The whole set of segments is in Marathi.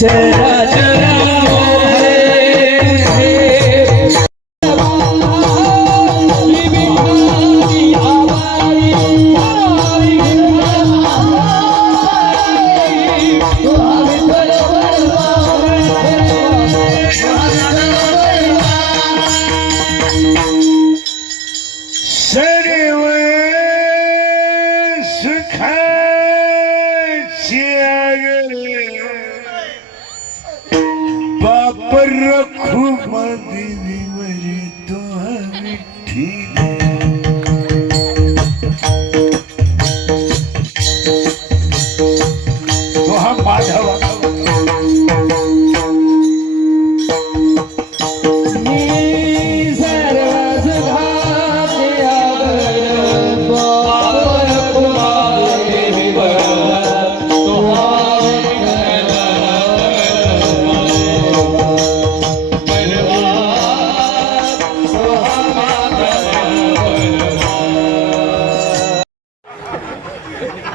चरा चरा रखू देवी मरी तो मिठी तो हम माधव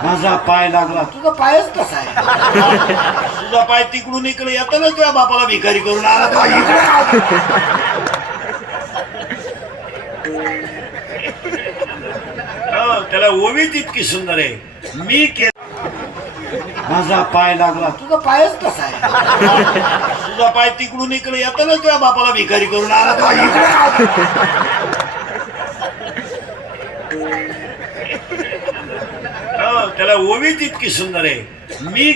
माझा पाय लागला. तुझा पायच कसा आहे? तुझा पाय तिकडून इकडे येताना तुझ्या बापाला भिकारी करून आला तो त्याला ओवीच इतकी सुंदर आहे. मी माझा पाय लागला. तुझा पायच कसा आहे? तुझा पाय तिकडून इकडे येताना तुझ्या बापाला भिकारी करून आला तो त्याला ओवीच इतकी सुंदर आहे. मी